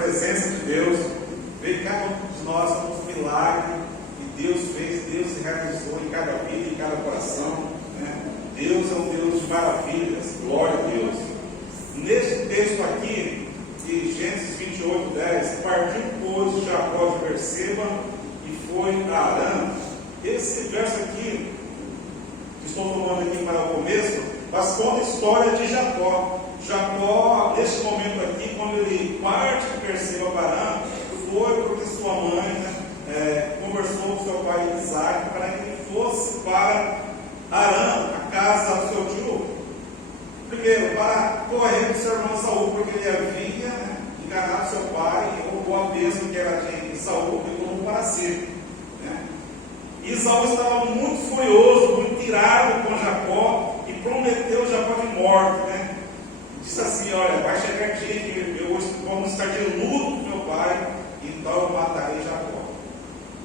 presença de Deus, ver que cada um de nós somos milagre que Deus fez, Deus se realizou em cada vida, em cada coração, né? Deus é um Deus de maravilhas, glória a Deus. Neste texto aqui, de Gênesis 28, 10, partiu, pois, Jacó de Berseba e foi a Harã. Esse verso aqui, que estou tomando aqui para o começo, mas conta a história de Jacó. Jacó, neste momento aqui, quando ele parte de Berseba para Harã, foi porque sua mãe conversou com seu pai Isaac para que ele fosse para Harã, a casa do seu tio. Primeiro, para correr do seu irmão Saul, porque ele havia enganado seu pai e roubou a bênção que era de Saul e tomou para si. E Saul estava muito furioso, muito irado com Jacó e prometeu Jacó de morte. Disse assim: olha, vai chegar dia que vamos estar de luto com meu pai, então eu matarei Jacó.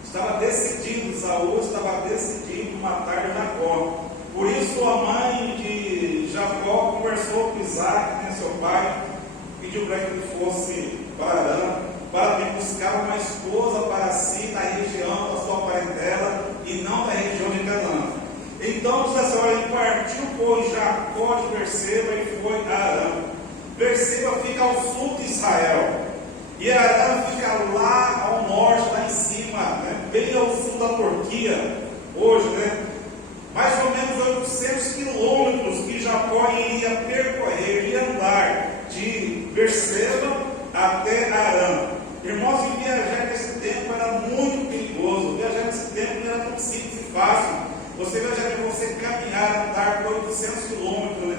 Estava decidido, Saul estava decidido matar Jacó. Por isso a mãe de Jacó conversou com Isaac, seu pai, pediu para que ele fosse para Harã, para buscar uma esposa para si na região da sua parentela e não na região de Canaã. Então diz assim: olha, ele partiu, pois, Jacó de Berseba e foi a Harã. Berseba fica ao sul de Israel e Harã fica lá ao norte, lá em cima, bem ao sul da Turquia, hoje, mais ou menos 800 quilômetros que Jacó iria percorrer, iria andar de Berseba até Harã. Irmãos, e viajar nesse tempo era muito perigoso. Viajar nesse tempo não era tão simples e fácil. Você viajar, você caminhar, andar por 800 quilômetros,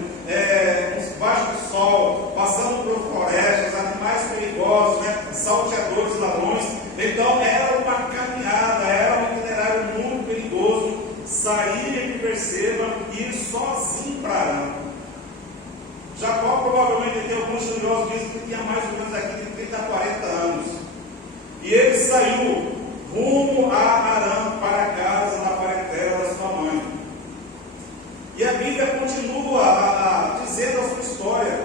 baixo do sol, passando por florestas, animais perigosos, salteadores, ladrões. Então era uma caminhada, era um itinerário muito perigoso. Sair de Berseba e ir sozinho para Harã. Jacó provavelmente tem alguns estudiosos dizem que tinha mais ou menos aqui de 30 a 40 anos. E ele saiu rumo a Harã, para casa na parentela da sua mãe. E a Bíblia continua dizendo a sua história.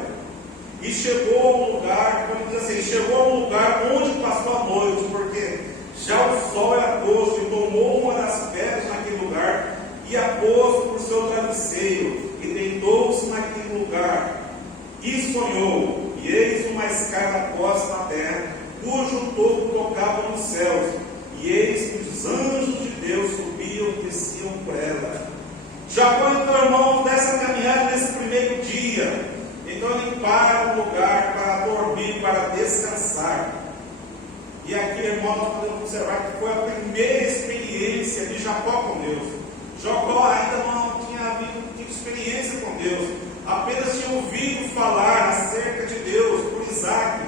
E chegou a um lugar, como diz assim, chegou a um lugar onde passou a noite, porque já o sol era posto, e tomou uma das pedras naquele lugar e a pôs por seu travesseiro e deitou-se naquele lugar e sonhou, e eis uma escada posta na terra, cujo topo tocava nos céus, e eis que os anjos de Deus subiam e desciam por ela. Jacó, então, irmãos, dessa caminhada nesse primeiro dia, então ele para um lugar para dormir, para descansar. E aqui, irmãos, nós podemos observar que foi a primeira experiência de Jacó com Deus. Jacó ainda não tinha tido experiência com Deus, apenas tinha ouvido falar acerca de Deus por Isaac,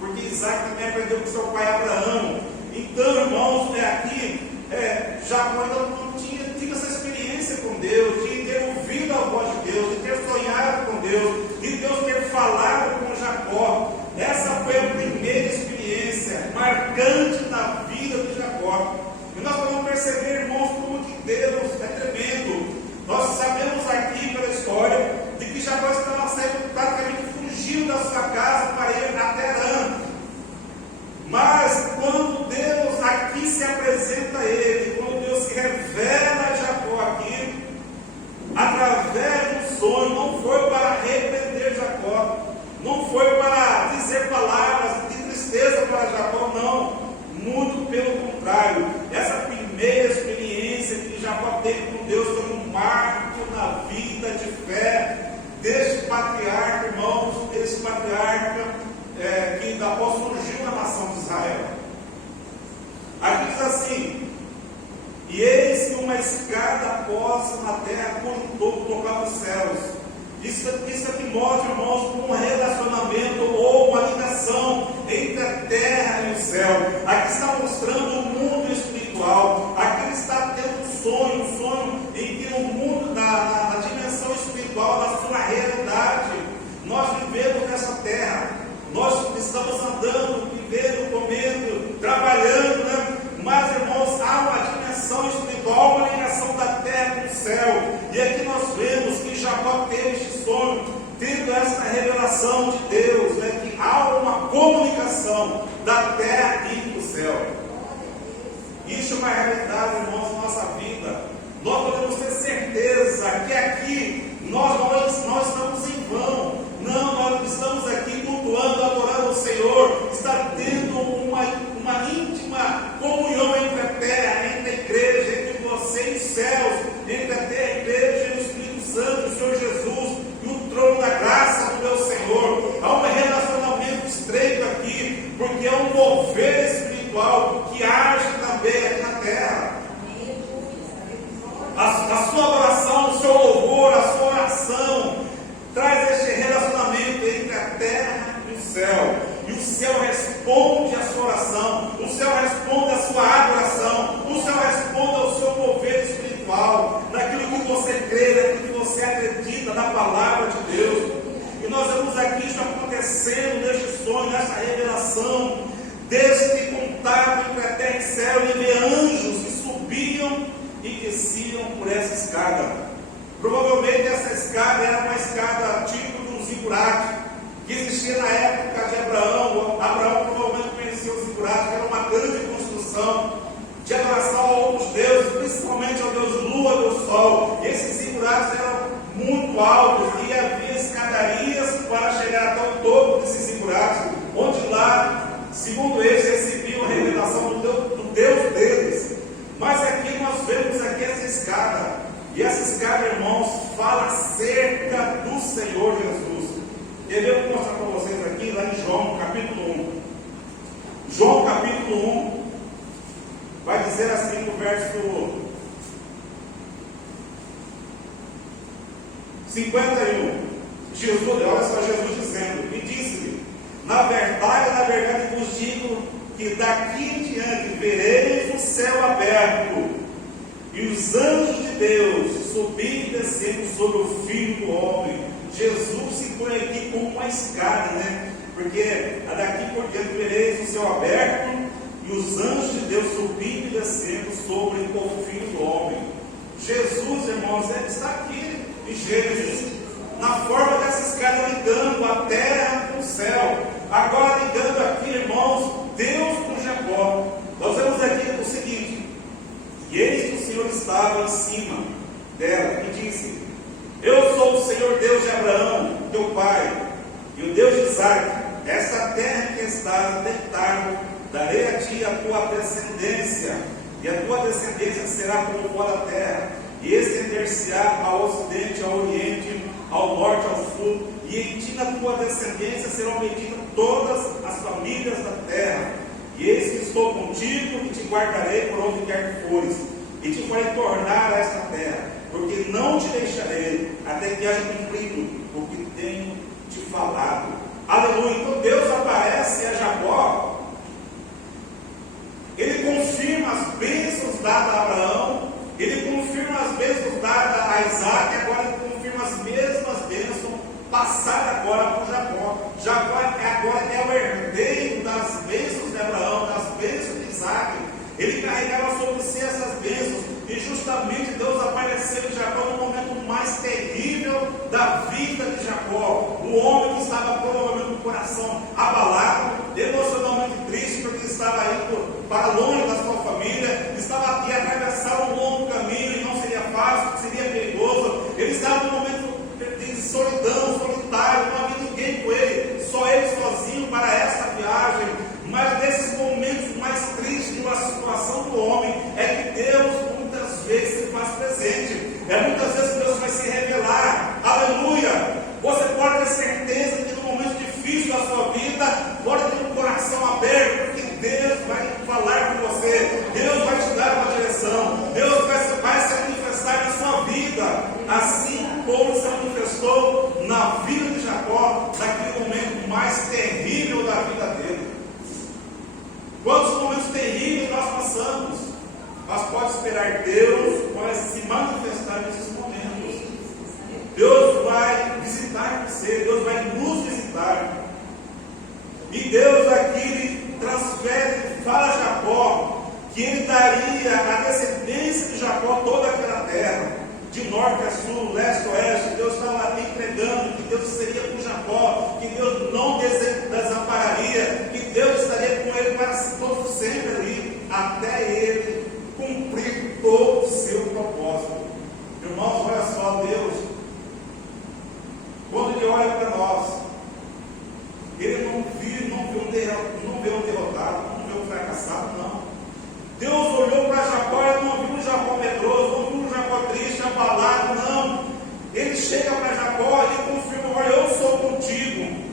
porque Isaac também aprendeu com seu pai Abraão. Então, irmãos, aqui Jacó ainda não tinha tido essa experiência com Deus, de ter ouvido a voz de Deus, de ter sonhado com Deus, de Deus ter falado com Jacó. Essa foi a primeira experiência marcante na vida de Jacó. E nós vamos perceber, irmãos, como que Deus é tremendo. Nós sabemos aqui pela história de que Jacó estava saindo, praticamente fugindo da sua casa para ir até Harã. Mas quando Deus aqui se apresenta a ele, quando Deus se revela a Jacó aqui, através do sonho, não foi para repreender Jacó, não foi para dizer palavras de tristeza para Jacó, não. Muito pelo contrário, essa primeira experiência que Jacó teve com Deus foi um marco na vida de fé deste patriarca, irmãos, desse patriarca que após surgiu na nação de Israel. Aqui diz assim: e eis que uma escada posta na terra cujo topo tocava os céus. Isso aqui mostra, irmãos, um relacionamento ou uma ligação entre a terra e o céu. Aqui está mostrando o mundo espiritual. Aqui ele está tendo um sonho em que no mundo, na dimensão espiritual, na sua realidade, nós vivemos nessa terra. Nós estamos andando, vivendo, comendo, trabalhando, mas, irmãos, há uma dimensão espiritual, uma ligação da terra com o céu. E aqui nós vemos que Jacó teve este sonho, tendo essa revelação de Deus, que há uma comunicação restauração da terra e do céu. Isso é uma realidade, irmãos, na nossa vida. Nós podemos ter certeza que aqui nós não estamos em vão. Não, nós estamos aqui cultuando, adorando o Senhor. Está tendo uma íntima comunhão entre a terra, entre a igreja, entre você e os céus, entre a terra, a igreja e o Espírito Santo, o Senhor Jesus e o trono da graça do meu Senhor. Há um relacionamento estreito aqui, porque é um mover espiritual que age também aqui na terra. A sua adoração, o seu louvor, a sua oração traz este relacionamento entre a terra e o céu. E o céu responde à sua oração, o céu responde à sua adoração, o céu responde ao seu mover espiritual, naquilo que você crê, naquilo que você acredita, na palavra de Deus. E nós vemos aqui isso acontecendo neste sonho, nessa revelação, deste contato entre a terra e o céu, e ver anjos que subiam e desciam por essa escada. Provavelmente essa escada era uma escada tipo de um zigurate, que existia na época de Abraão. Abraão provavelmente conhecia o zigurate, que era uma grande construção de adoração a outros deuses, principalmente ao deus Lua, Deus Sol. E esses zigurates eram muito altos e havia escadarias para chegar até o topo desses zigurates, onde lá, segundo eles, recebiam a revelação do Deus deles. Mas aqui nós vemos aqui essa escada, e essa escada, irmãos, fala acerca do Senhor Jesus. Eu vou mostrar para vocês aqui, lá em João, capítulo 1. João, capítulo 1, vai dizer assim no verso 51. Jesus, olha só Jesus dizendo, e disse-lhe: na verdade vos digo que daqui em diante vereis o céu aberto e os anjos de Deus subindo e descendo sobre o Filho do Homem. Jesus se põe aqui como uma escada, né? Porque daqui por diante vereis o céu aberto e os anjos de Deus subindo e descendo sobre o Filho do Homem. Jesus, irmãos, ele está aqui em Gênesis, na forma dessa escada ligando a terra com o céu. Agora ligando aqui, irmãos, Deus com Jacó. Nós vemos aqui o seguinte: e eis que o Senhor estava em cima dela e disse: eu sou o Senhor Deus de Abraão, teu pai, e o Deus de Isaac. Esta terra que estás deitado, darei a ti a tua descendência, e a tua descendência será como o pó da terra, e estender-se-á ao ocidente, ao oriente, ao norte, ao sul, e em ti na tua descendência serão benditas todas as famílias da terra. E eis que estou contigo e te guardarei por onde quer que fores, e te farei tornar a esta terra, porque não te deixarei até que haja cumprido o que tenho te falado. Aleluia. Então Deus aparece a Jacó, ele confirma as bênçãos dadas a Abraão, ele confirma as bênçãos dadas a Isaac, e agora ele confirma as mesmas bênçãos passadas agora por Jacó. Jacó agora é o herdeiro das bênçãos de Abraão, das bênçãos de Isaac. Ele carregava sobre si essas bênçãos, e justamente Deus apareceu em Jacó no momento mais terrível da vida de Jacó. O homem que estava provavelmente com o coração abalado, emocionalmente triste, porque estava indo para longe da sua família, estava a atravessar um longo caminho e não seria fácil, seria perigoso. Ele estava num momento de solidão, solitário, não havia ninguém com ele, só ele sozinho para esta viagem. Mas nesses momentos mais tristes da situação do homem, é que Deus muitas vezes se faz presente. É muitas vezes que Deus vai se revelar. Aleluia! Você pode ter certeza que no momento difícil da sua vida, pode ter um coração aberto, porque Deus vai falar com você, Deus vai te dar uma direção, Deus vai se manifestar na sua vida, assim como se manifestou na vida de Jacó, naquele momento mais terrível da vida dele. Quantos momentos terríveis nós passamos, mas pode esperar Deus, pode se manifestar nesses momentos. Deus vai visitar você, Deus vai nos visitar. E Deus aqui transfere, fala a Jacó, que ele daria à descendência de Jacó toda aquela terra, de norte a sul, leste a oeste. Deus estava entregando que Deus seria com Jacó, que Deus não desampararia, que Deus estaria até Ele cumprir todo o seu propósito. Irmãos, olha só, Deus, quando Ele olha para nós, Ele não vê um derrotado, não vê um fracassado, não. Deus olhou para Jacó e não viu um Jacó medroso, não viu um Jacó triste, abalado, não. Ele chega para Jacó e confirma: olha, eu sou contigo.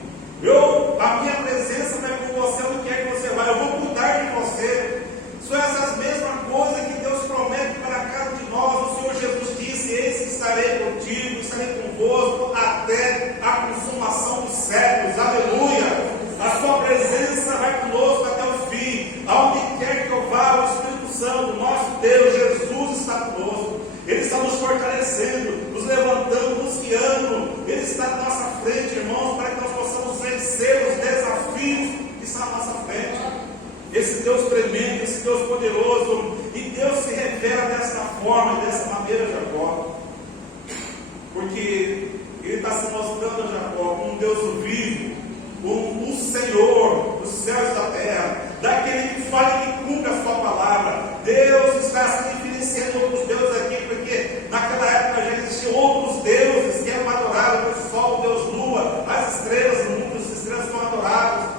A minha presença vai com você onde quer que você vá. Eu vou cuidar de você. São essas mesmas coisas que Deus promete para cada de nós. O Senhor Jesus disse: eis que estarei contigo, estarei convosco até a consumação dos séculos. Aleluia! A sua presença vai conosco até o fim. Aonde quer que eu vá, o Espírito Santo, nosso Deus, Jesus, está conosco. Ele está nos fortalecendo, nos levantando, nos guiando. Ele está à nossa frente, irmãos, para que nós possamos vencer os desafios que estão à nossa frente. Esse Deus tremendo, esse Deus poderoso. E Deus se revela desta forma, dessa maneira, Jacó. Porque Ele está se mostrando a Jacó como um Deus vivo, como o Senhor dos céus e da terra, daquele que fala e que cumpre a sua palavra. Deus está se diferenciando de outros deuses aqui, porque naquela época já existiam outros deuses que eram adorados: o sol, o Deus lua, as estrelas, muitas estrelas são adoradas.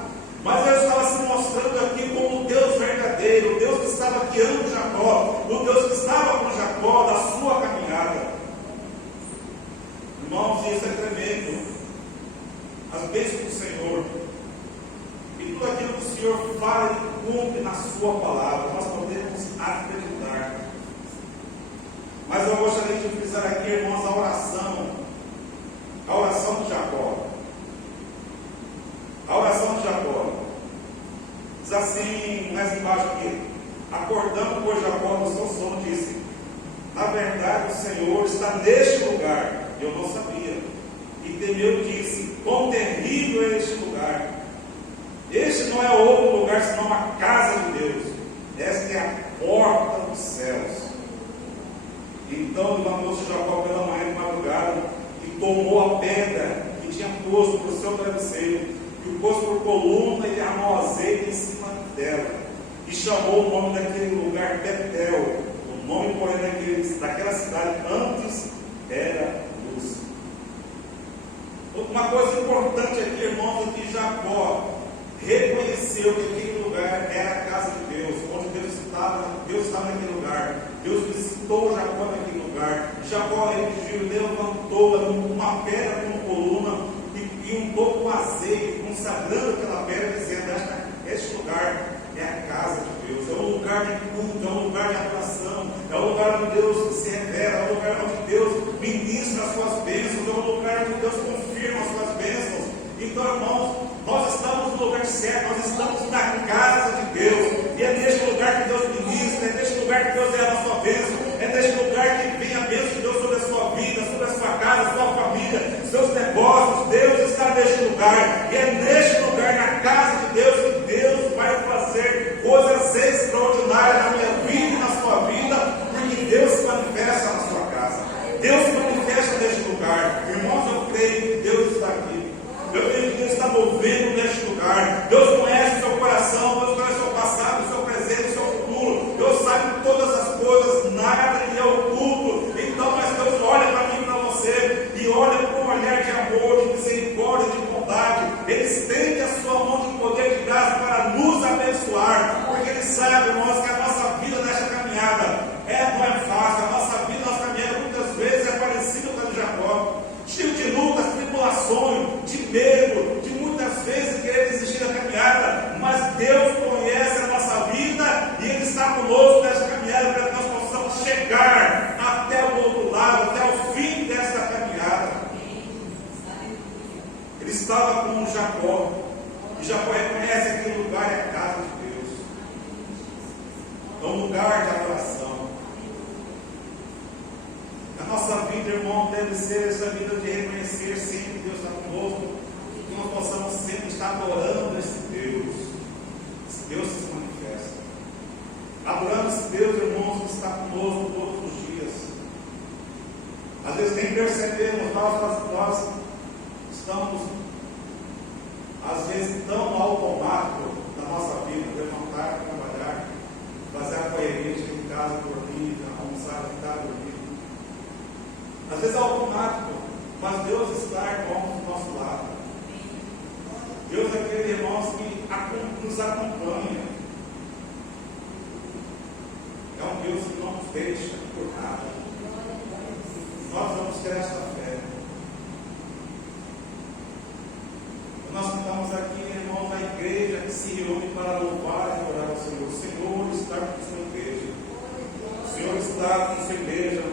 Mas Deus estava se mostrando aqui como o Deus verdadeiro, o Deus que estava guiando Jacó, o Deus que estava com Jacó na sua caminhada. Irmãos, isso é tremendo. As bênçãos do Senhor e tudo aquilo que o Senhor fala e cumpre na sua palavra, nós podemos acreditar. Mas eu gostaria de frisar aqui, irmãos, a oração de Jacó. A oração de Jacó diz assim, mais embaixo aqui: acordando por Jacó no seu sono, disse: na verdade o Senhor está neste lugar. Eu não sabia. E temeu e disse: quão terrível é este lugar! Este não é outro lugar senão a casa de Deus. Esta é a porta dos céus. Então levantou-se Jacó pela manhã de madrugada e tomou a pedra que tinha posto por seu travesseiro, e o pôs por coluna, e derramou azeite em cima dela, e chamou o nome daquele lugar Betel. O nome, porém, daquela cidade antes era Luz. Uma coisa importante aqui, irmãos, é que Jacó reconheceu que aquele lugar era a casa de Deus, onde Deus estava naquele lugar. Deus visitou Jacó naquele lugar. Jacó levantou uma pedra como coluna e untou com azeite, consagrando aquela pedra, dizendo: este lugar é a casa de Deus, é um lugar de culto, é um lugar de adoração, é um lugar onde Deus se revela, é um lugar onde Deus ministra as suas bênçãos, é um lugar onde Deus confirma as suas bênçãos. Então, irmãos, nós estamos no lugar certo, nós estamos na casa de Deus, e é neste lugar que Deus ministra, é neste lugar que Deus é a nossa bênção, é neste lugar que vem a bênção de Deus sobre a sua vida, sobre a sua casa, a sua família, seus negócios. Deus está neste lugar, e é neste lugar, na casa de Deus, que Deus vai fazer coisas extraordinárias na minha vida e na sua vida, porque Deus se manifesta na sua casa, Deus se manifesta neste lugar. Irmãos, eu creio que Deus está aqui. Eu creio que Deus está movendo neste lugar. Deus conhece o seu coração, Deus conhece o seu passado, o seu presente, o seu futuro. Deus sabe todas as coisas, nada lhe é oculto. Então, mas Deus olha para mim e para você, e olha com um olhar de amor, de misericórdia, de bondade. Ele estende a sua mão de poder de graça para nos abençoar, porque Ele sabe, irmãos, que a nossa vida nesta caminhada não é fácil. A nossa vida, a nossa caminhada muitas vezes é parecida com a de Jacó, cheio de lutas, tribulações, de medo, de muitas vezes querer desistir da caminhada, mas Deus conhece a nossa vida e Ele está conosco nessa caminhada para que nós possamos chegar até o outro lado, até o fim desta caminhada. Ele estava com Jacó, e Jacó reconhece que aquele lugar é a casa de Deus, é um lugar de adoração. A nossa vida, irmão, deve ser essa vida de reconhecer sempre que Deus está conosco, que nós possamos sempre estar adorando esse Deus. Esse Deus que se manifesta. Adorando esse Deus, irmãos, que está conosco todos os dias. Às vezes nem percebemos, nós estamos, às vezes, tão no automático da nossa vida, levantar, trabalhar, fazer a nos acompanha. É um Deus que não nos deixa por nada. Nós vamos ter esta fé. Nós estamos aqui, irmãos, na igreja que se reúne para louvar e adorar ao Senhor. O Senhor está com sua igreja. O Senhor está com sua igreja.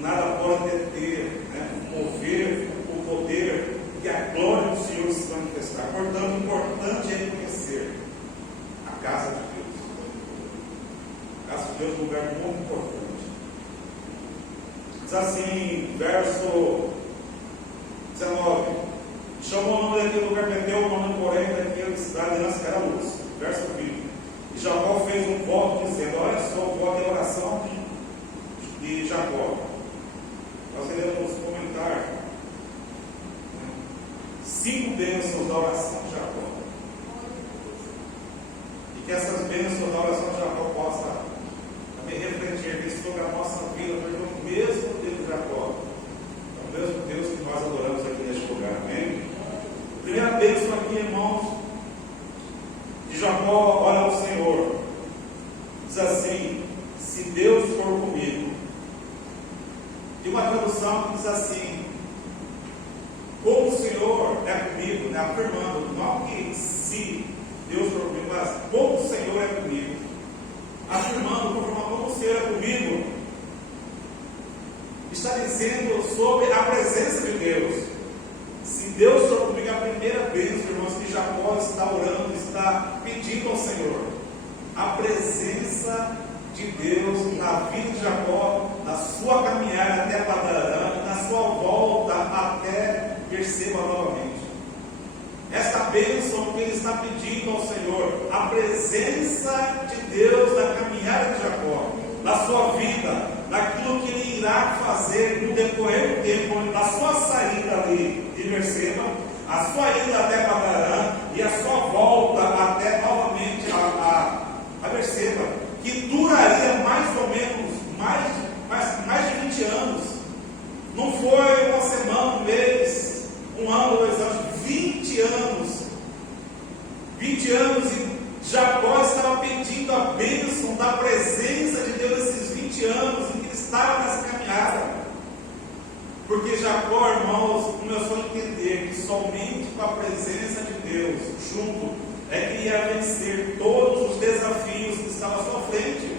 Nada pode deter, mover o poder e a glória do Senhor se manifestar. Portanto, importante é conhecer a casa de Deus. A casa de Deus é um lugar muito importante. Diz assim, verso 19: chamou o nome daquele lugar Betel, o nome, porém, daquela cidade que era luz. Verso 20: e Jacó fez um voto dizendo, olha só, o voto é a oração de Jacó. Nós iremos comentar 5 bênçãos da oração de Jacó. E que essas bênçãos da oração de Jacó possam também refletir sobre a nossa vida, porque o mesmo Deus de Jacó é o mesmo Deus que nós adoramos aqui neste lugar. Amém? A primeira bênção aqui, irmãos, de Jacó, ora ao Senhor. Diz assim: se Deus for comigo. E uma tradução que diz assim: como o Senhor é comigo, afirmando, não que se Deus for comigo, mas como o Senhor é comigo, afirmando, confirmando como o Senhor é comigo, está dizendo sobre a presença de Deus. Se Deus for comigo, a primeira bênção, irmãos, que Jacó está orando, está pedindo ao Senhor, a presença de Deus na vida de Jacó, na sua caminhada até Padarã, na sua volta até Berseba novamente. Esta bênção que ele está pedindo ao Senhor, a presença de Deus na caminhada de Jacó, na sua vida, naquilo que ele irá fazer no decorrer do tempo, na sua saída ali de Berseba, a sua ida até Padarã e a sua volta até novamente a Berseba, que duraria mais ou menos mais de 20 anos. Não foi uma semana, um mês, um ano, 2 anos, 20 anos. 20 anos, e Jacó estava pedindo a bênção da presença de Deus nesses 20 anos em que ele estava nessa caminhada. Porque Jacó, irmãos, começou a entender que somente com a presença de Deus junto é que ia vencer todos os desafios que estavam à sua frente,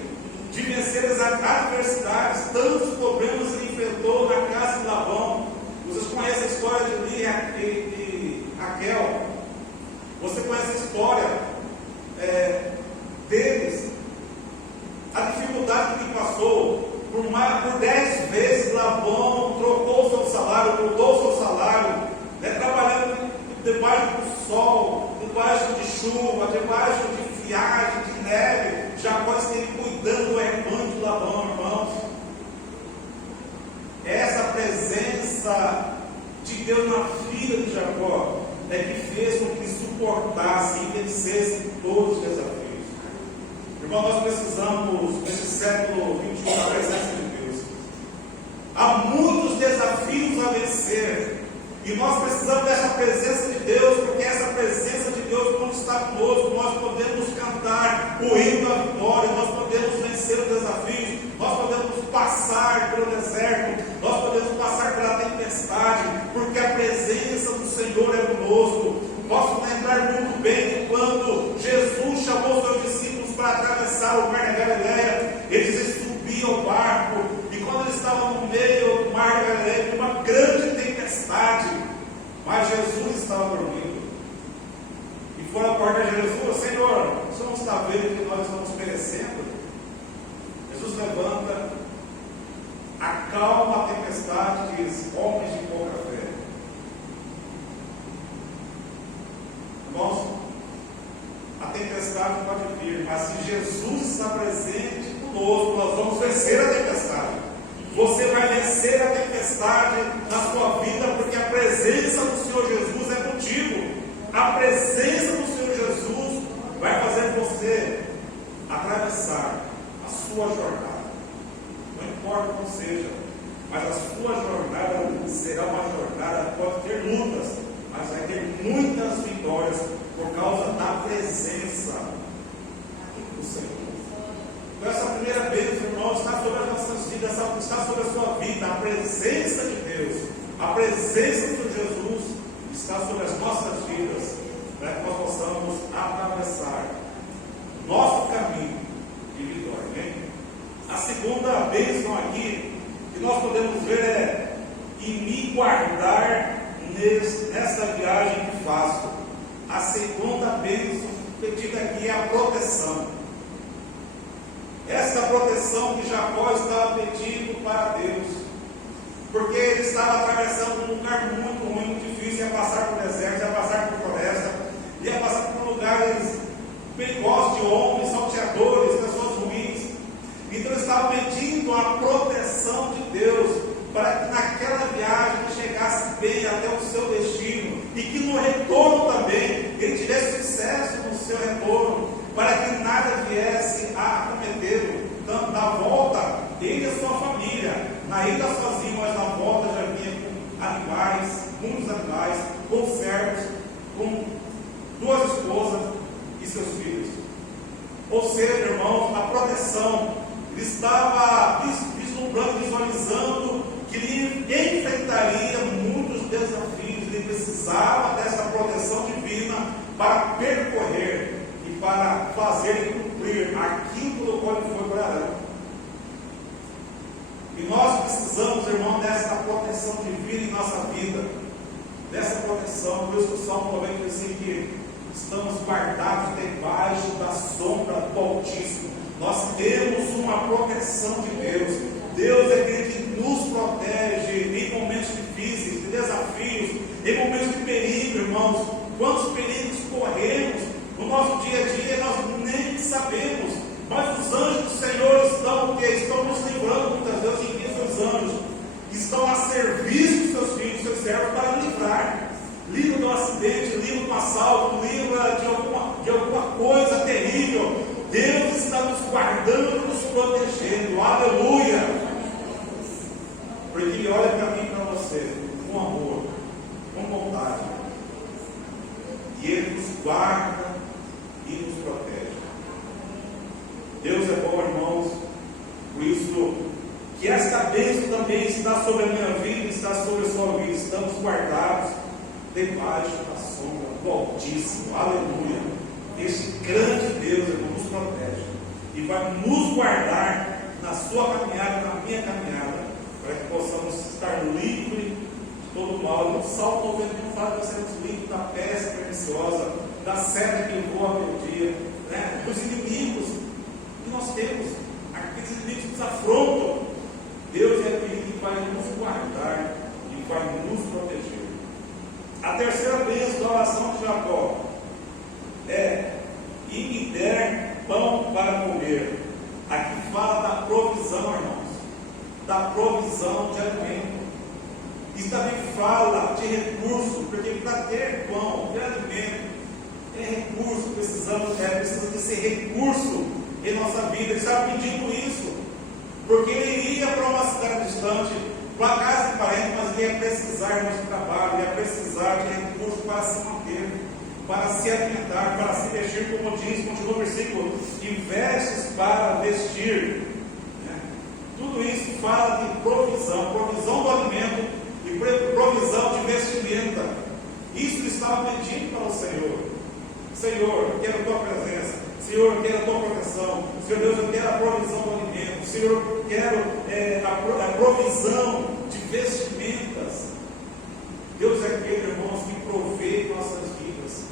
de vencer as adversidades, tantos problemas que ele enfrentou na casa de Labão. Vocês conhecem a história de Lia e Raquel? Você conhece a história deles? A dificuldade que ele passou. Por 10 vezes Labão trocou o seu salário, mudou o seu salário, trabalhando debaixo do sol, debaixo de chuva, debaixo de friagem, de neve. Jacó esteve cuidando do rebanho de Labão, irmãos. Essa presença de Deus na vida de Jacó é que fez com que ele suportasse e vencesse todos os desafios. Irmão, nós precisamos, nesse século XXI, da presença de Deus. Há muitos desafios a vencer. E nós precisamos dessa presença de Deus, porque essa presença de Deus, quando está conosco, nós podemos cantar o hino da vitória, nós podemos vencer os desafios, nós podemos passar pelo deserto, nós podemos passar pela tempestade, porque a presença do Senhor é conosco. Posso lembrar muito bem de quando Jesus chamou seus discípulos para atravessar o mar da Galileia, eles subiam ao barco, e quando eles estavam no meio do mar da Galileia, uma grande tempestade, mas Jesus estava dormindo. E foram acordar Jesus: Senhor, o Senhor não está vendo que nós estamos perecendo? Jesus levanta, acalma a tempestade e diz: homens de pouca fé. Irmãos, a tempestade pode vir, mas se Jesus está presente conosco, nós vamos vencer a tempestade. Você vai vencer a tempestade na sua vida, porque a presença do Senhor Jesus é contigo. A presença do Senhor Jesus vai fazer você atravessar a sua jornada. Não importa como seja, mas a sua jornada será uma jornada que pode ter lutas, mas vai ter muitas vitórias por causa da presença do Senhor. Então essa primeira bênção, irmãos, está sobre as nossas vidas, está sobre a sua vida, a presença de Deus, a presença de Jesus está sobre as nossas vidas, para que nós possamos atravessar nosso caminho de vitória. Amém? A segunda bênção aqui que nós podemos ver é em me guardar nessa viagem que faço. A segunda bênção pedida aqui é a proteção. Essa proteção que Jacó estava pedindo para Deus, porque ele estava atravessando um lugar muito ruim, muito difícil, ia passar por deserto, ia passar por floresta, ia passar por lugares perigosos de homens, salteadores, pessoas ruins. Então ele estava pedindo a proteção de Deus, para que naquela viagem ele chegasse bem até o seu destino, e que no retorno também ele tivesse sucesso no seu retorno, para que nada viesse a acometê-lo, tanto na volta ele e a sua família, na ida sozinho, mas na volta já vinha com animais, muitos animais, com servos, com 2 esposas e seus filhos. Ou seja, irmãos, a proteção, ele estava vislumbrando, visualizando que ele enfrentaria muitos desafios, ele precisava dessa proteção divina para percorrer e para fazer e cumprir aquilo pelo qual ele foi para Arã. E nós precisamos, irmão, dessa proteção divina em nossa vida, dessa proteção. Por isso que o Salmo 90 diz assim, que estamos guardados debaixo da sombra do Altíssimo. Nós temos uma proteção de Deus. Deus é aquele que nos protege em momentos difíceis, de desafios, em momentos de perigo, irmãos. Quantos perigos corremos no nosso dia a dia, nós nem sabemos, mas os anjos do Senhor estão nos livrando muitas vezes. Em que os anjos estão a serviço dos seus filhos, dos seus servos, para livrar. Livra do acidente, livra do assalto, livra de alguma coisa terrível. Deus está nos guardando, nos protegendo. Aleluia! Porque Ele olha para mim e para você com amor, com vontade, e Ele nos guarda e nos protege. Deus é bom, irmãos. Por isso que esta bênção também está sobre a minha vida, está sobre a sua vida. Estamos guardados debaixo da sombra do Altíssimo. Aleluia! Este grande Deus, irmão, nos protege e vai nos guardar na sua caminhada, na minha caminhada, para que possamos estar livres de todo mal. No Salmo 91 fala que nós seremos livres da peste perniciosa, da seta que voa pelo dia, né? Dos inimigos que nós temos, aqueles inimigos que nos afrontam. Deus é aquele que vai nos guardar e vai nos proteger. A terceira bênção da oração de Jacó é: e me der pão para comer. Aqui fala da provisão, irmãos, da provisão de alimento. E também fala de recurso, porque para ter pão, ter alimento, é recurso, precisa desse recurso em nossa vida. Ele estava pedindo isso, porque ele iria para uma cidade distante, para a casa de parente, mas ele ia precisar de trabalho, ia precisar de recurso para se manter, para se alimentar, para se vestir, como diz, continua o versículo, de vestes para vestir. Tudo isso fala de provisão do alimento e provisão de vestimenta. Isso ele estava pedindo para o Senhor. Senhor, eu quero a tua presença. Senhor, eu quero a tua proteção. Senhor Deus, eu quero a provisão do alimento. Senhor, eu quero a provisão de vestimentas. Deus é aquele, irmãos, que provê nossas vidas.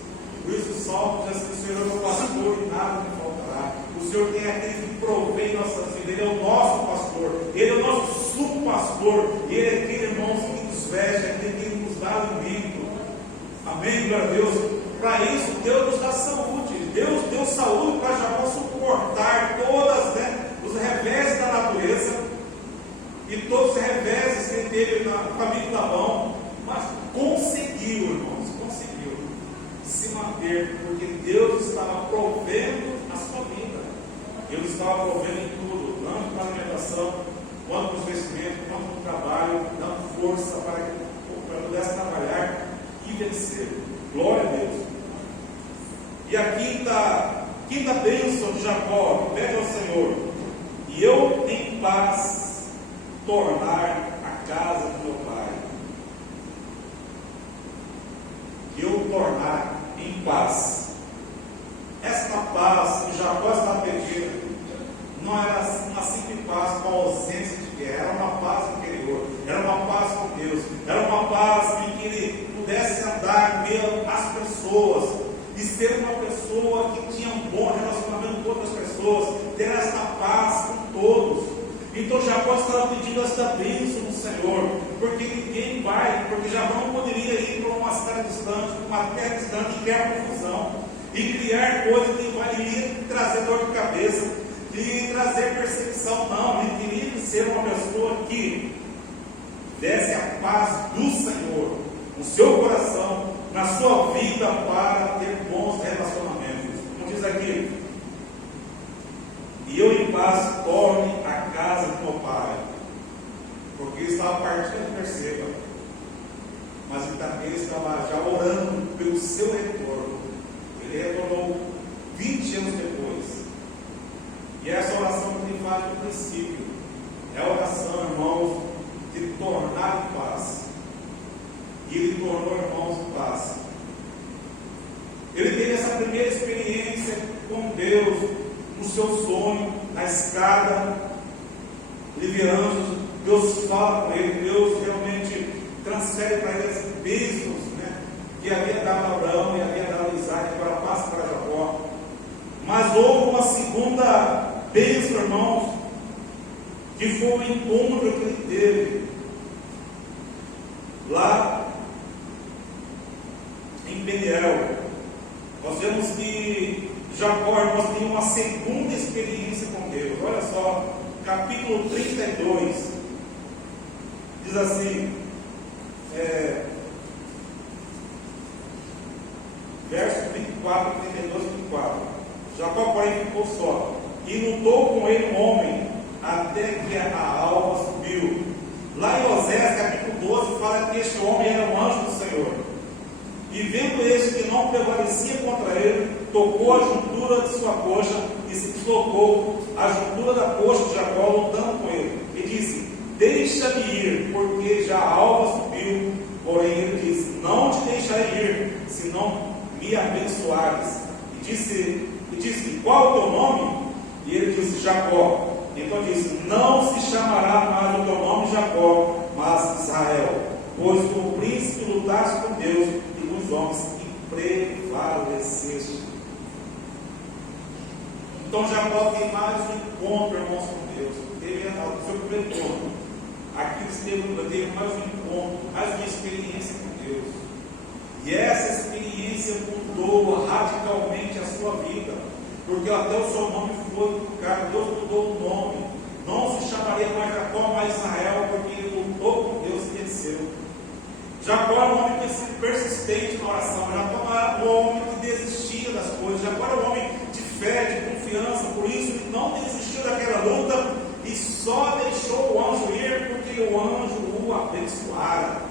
Por isso o Salmo diz assim: Senhor é o meu pastor e nada me faltará. O Senhor tem aquele que provê nossas vidas. Ele é o nosso pastor. Ele é o nosso sumo pastor. E Ele é aquele, irmãos, que nos veste, aquele que nos dá alimento. Amém, glória a Deus. Para isso, Deus nos dá saúde. Deus deu saúde para Jacó suportar todas, os reveses da natureza e todos os reveses que ele teve na família de Labão, mas conseguiu, irmãos, se manter, porque Deus estava provendo a sua vida. Deus estava provendo em tudo, tanto para a alimentação, quanto para os vestimentos, quanto para o trabalho, dando força para que pudesse trabalhar e vencer. Glória a Deus. E a quinta bênção de Jacó, pede ao Senhor: e eu em paz tornar a casa do meu pai. E eu tornar em paz. Esta paz que Jacó estava pedindo não era uma simples paz com a ausência de guerra, era uma paz interior, era uma paz com Deus, era uma paz em que ele pudesse andar em meio às pessoas e ser uma pessoa que tinha um bom relacionamento com outras pessoas, ter esta paz com todos. Então Jacó estava pedindo esta bênção no Senhor, porque ninguém vai, porque Jacó não poderia ir para uma cidade distante, para uma terra distante e criar confusão, e criar coisas que iria trazer dor de cabeça, e trazer perseguição. Não, ele queria ser uma pessoa que desse a paz do Senhor no seu coração, na sua vida, para ter bons relacionamentos. Como diz aqui: e eu em paz torne a casa do meu pai. Porque ele estava partindo, perceba, mas ele estava já orando pelo seu retorno. Ele retornou 20 anos depois. E essa oração que ele faz no princípio é a oração, irmãos, de tornar em paz. E ele tornou, irmãos, em paz. Ele teve essa primeira experiência com Deus, no seu sonho, na escada, livrando. Deus fala com ele, Deus realmente transfere para ele as bênçãos, né, que havia dado a Abraão e havia dado a Isaac, agora passa para Jacó. Mas houve uma segunda bênção, irmãos, que foi o encontro que ele teve lá em Peniel. Nós vemos que Jacó, irmãos, tem uma segunda experiência com Deus. Olha só, capítulo 32 diz assim, verso 24, 32, 24. Jacó, porém, ficou só, e lutou com ele um homem, até que a alva subiu. Lá em Osés, capítulo 12, fala que este homem era um anjo do Senhor. E vendo este que não prevalecia contra ele, tocou a juntura de sua coxa e se deslocou a juntura da coxa de Jacó, lutando com ele. E disse: deixa-me ir, porque já a alva subiu. Porém ele disse: não te deixarei ir, se não me abençoares. E disse: qual é o teu nome? E ele disse: Jacó. Então disse: não se chamará mais o teu nome Jacó, mas Israel, pois com o príncipe lutaste com Deus e com os homens e prevaleceste. Então Jacó tem mais um encontro, irmãos, com Deus. Teve o seu primeiro encontro. Aqui teve mais um encontro, mais uma experiência com Deus. E essa experiência mudou radicalmente a sua vida, porque até o seu nome foi trocado. Deus mudou o nome. Não se chamaria mais Jacó, mas Israel, porque ele lutou com Deus e venceu. Jacó era um homem persistente na oração. Jacó era um homem que desistia das coisas. Jacó era um homem de fé, de confiança. Por isso ele não desistiu daquela luta e só deixou o anjo ir porque o anjo o abençoara.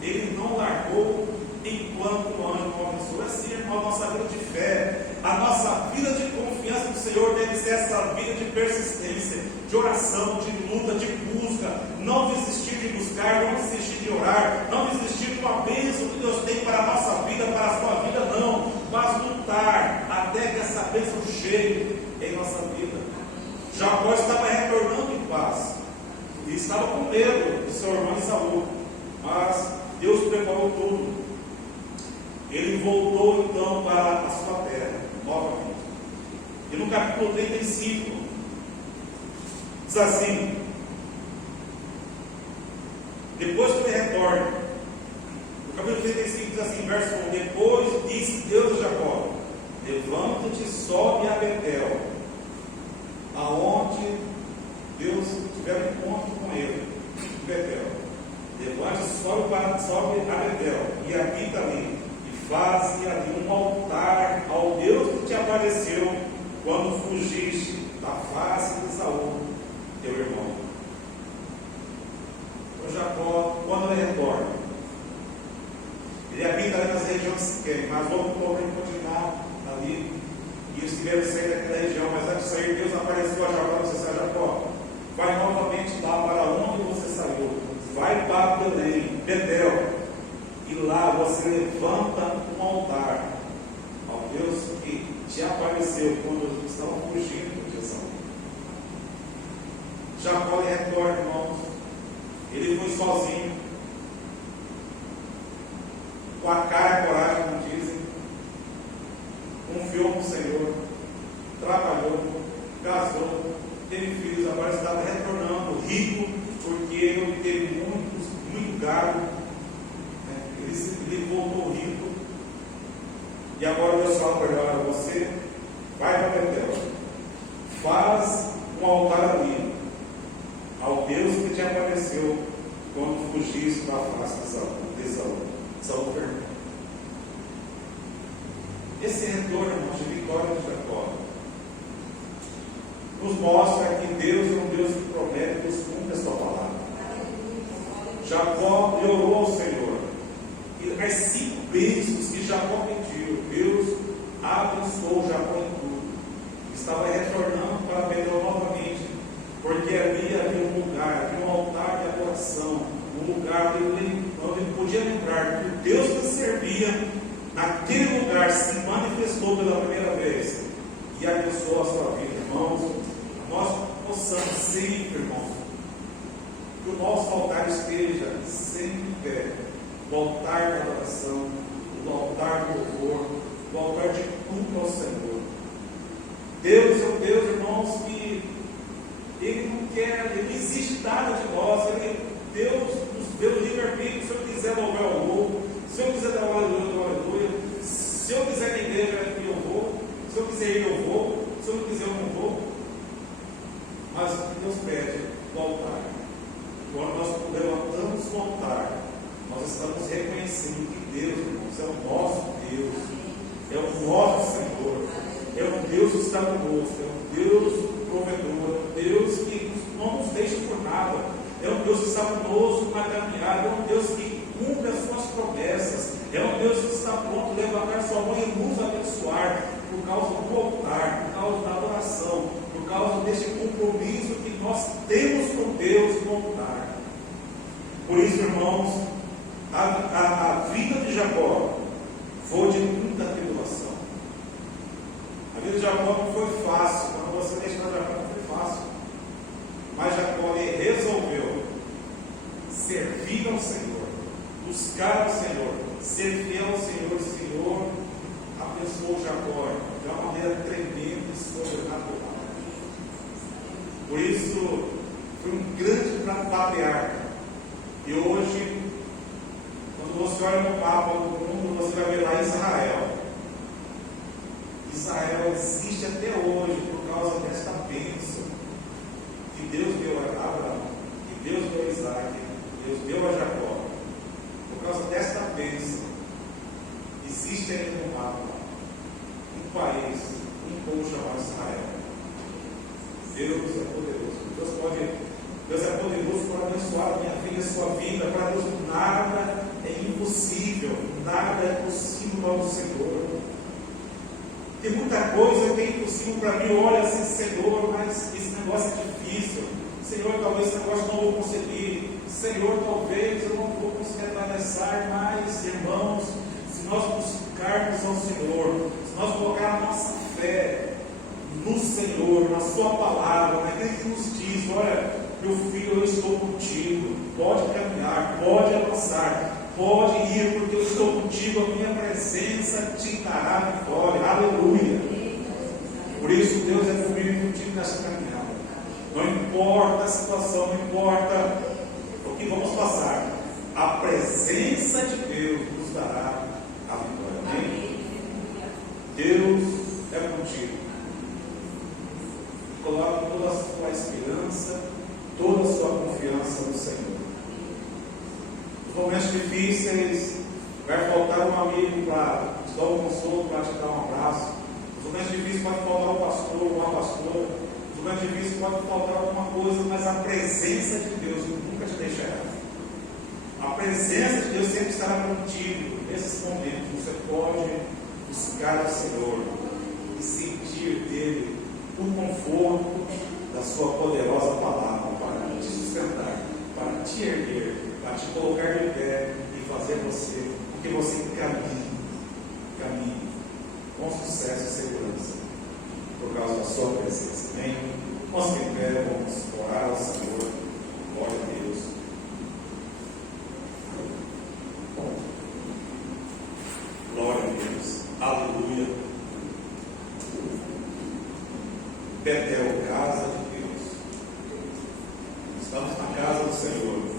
Ele não largou enquanto o anjo o abençoou. Assim, irmão, a nossa vida de fé, a nossa vida de confiança no Senhor deve ser essa vida de persistência, de oração, de luta, de busca. Não desistir de buscar, não desistir de orar, não desistir de uma bênção que Deus tem para a nossa vida, para a sua vida, não. Mas lutar até que essa bênção chegue em nossa vida. Jacó estava retornando em paz e estava com medo de seu irmão Esaú, mas Deus preparou tudo. Ele voltou então para a sua terra novamente. E no capítulo 35 diz assim: depois que ele retorna, no capítulo 35 diz assim, verso 1: depois disse Deus a Jacó: levanta-te, sobe a Betel, aonde Deus tiver um encontro com ele, em Betel. Levante-se, sobe a Betel e habita ali, e faze ali um altar ao Deus que te apareceu quando fugiste da face de Esaú, teu irmão. Então Jacó, quando ele retorna, ele habita ali nas regiões de Siquém, mas houve um problema continuar ali, e eles tiveram que sair daquela região, mas antes de sair, Deus apareceu a Jacó e disse a Jacó: vai novamente lá para onde você saiu, vai para Belém, Betel, e lá você levanta um altar ao Deus que te apareceu quando estavam fugindo de Esaú. Jacó retorna, irmãos. Ele foi sozinho, com a cara e coragem, como dizem, confiou no Senhor, trabalhou, casou, teve filhos, agora estava retornando rico, porque ele teve muito gado, ele voltou rico, e agora Deus fala para ele: olha, você vai para Betel, faz um altar ali, ao Deus que te apareceu quando fugiste da face de Esaú. Esaú perdeu. Esse retorno, irmãos, de vitória de Jacó nos mostra que Deus é um Deus que promete, Deus cumpre a sua palavra. Jacó orou ao Senhor, e as 5 bênçãos que Jacó pediu, Deus abençoou Jacó em tudo. Estava retornando para Betel novamente, porque ali havia um lugar, havia um altar de adoração, um lugar onde ele podia lembrar que o Deus que servia naquele lugar se manifestou pela primeira vez e abençoou a sua vida. Irmãos, nós possamos sempre, irmãos, que o nosso altar esteja sempre em pé, o altar da adoração, o altar do louvor, o altar de culto ao Senhor. Deus é um Deus, irmãos, que Ele não quer, Ele não exige nada de nós. Deus nos deu livre-arbítrio. Se eu quiser louvar, eu louvo. Se eu quiser dar aleluia, eu aleluia. Se eu quiser na igreja, eu vou. Se eu quiser ir, eu vou. Se eu não quiser, eu não vou. Mas Deus pede o altar. Quando nós levantamos o altar, nós estamos reconhecendo que Deus, irmãos, é o nosso Deus, é o nosso Senhor, é um Deus que está conosco, é um Deus provedor, é um Deus que não nos deixa por nada, é um Deus que está conosco na caminhada, é um Deus que cumpre as suas promessas, é um Deus que está pronto a levantar sua mão e nos abençoar por causa do altar, por causa da adoração, por causa deste compromisso que nós temos com Deus no altar. Por isso, irmãos, a vida de Jacó foi de muita tribulação. A vida de Jacó não foi fácil. Quando você lê a história de Jacó, não foi fácil. Mas Jacó resolveu servir ao Senhor, buscar ao Senhor, ser fiel ao Senhor. O Senhor abençoou Jacó de uma maneira tremenda e sobrenatural. Por isso, foi um grande patriarca. E hoje, quando você olha no mapa do mundo, você vai ver lá Israel. Israel existe até hoje por causa desta bênção que Deus deu a Abraão, que Deus deu a Isaac, que Deus deu a Jacó. Por causa desta bênção, existe ainda no mapa um país, um povo chamado Israel. Deus é poderoso. Deus é poderoso para abençoar a minha vida e a sua vida. Para Deus nada é impossível, nada é possível para o Senhor. Tem muita coisa que é impossível para mim. Olha assim, Senhor, mas esse negócio é difícil. Senhor, talvez esse negócio não vou conseguir. Senhor, talvez eu não vou conseguir atravessar. Mas, irmãos, se nós buscarmos ao Senhor, se nós colocarmos a nossa fé no Senhor, na sua palavra, naquele que nos diz: olha, meu filho, eu estou contigo, pode caminhar, pode avançar, pode ir, porque eu estou contigo, a minha presença te dará vitória. Aleluia. Por isso Deus é comigo e contigo nessa caminhada. Não importa a situação, não importa o que vamos passar, a presença de Deus nos dará a vitória. Amém? Deus é contigo. Coloque toda a sua esperança, toda a sua confiança no Senhor. Nos momentos difíceis, vai faltar um amigo para te dar um consolo, para te dar um abraço. Nos momentos difíceis pode faltar um pastor, uma pastora. Nos momentos difíceis pode faltar alguma coisa, mas a presença de Deus nunca te deixará. A presença de Deus sempre estará contigo. Nesses momentos você pode buscar o Senhor. permitir ter o conforto da sua poderosa palavra para te sustentar, para te erguer, para te colocar de pé e fazer você, porque você caminhe com sucesso e segurança, por causa da sua presença. Amém? Vamos em pé, vamos orar ao Senhor. Glória a Deus. Glória a Deus. Aleluia. Betel, casa